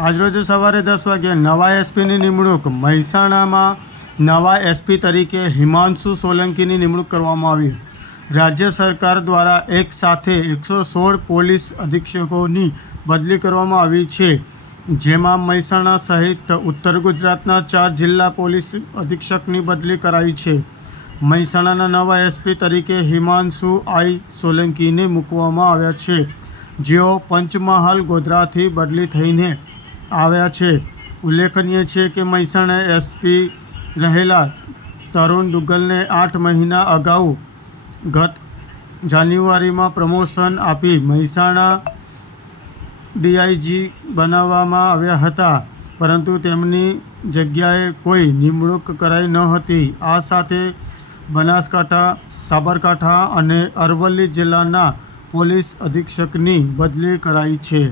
આજરોજ સવારે 10 વાગ્યે નવા એસપીની નિમણૂક. મહેસાણામાં નવા એસપી તરીકે હિમાંશુ સોલંકીની નિમણૂક કરવામાં આવી. રાજ્ય સરકાર દ્વારા એક સાથે 116 પોલીસ અધિક્ષકોની બદલી કરવામાં આવી છે, જેમાં મહેસાણા સહિત ઉત્તર ગુજરાતના 4 જિલ્લા પોલીસ અધિક્ષકની બદલી કરાઈ છે. મહેસાણાના નવા એસપી તરીકે હિમાંશુ સોલંકીને મૂકવામાં આવ્યા છે, જેઓ પંચમહાલ ગોધરાથી બદલી થઈને આવ્યા છે. ઉલ્લેખનીય છે કે મહેસાણા એસપી રહેલા તરુણ દુગ્ગલને 8 મહિના અગાઉ ગત જાન્યુઆરીમાં પ્રમોશન આપી મહેસાણા ડીઆઈજી બનાવવામાં આવ્યા હતા, પરંતુ તેમની જગ્યાએ કોઈ નિમણૂક કરાઈ ન હતી. આ સાથે બનાસકાંઠા, સાબરકાંઠા અને અરવલ્લી જિલ્લાના પોલીસ અધિક્ષકની બદલી કરાઈ છે.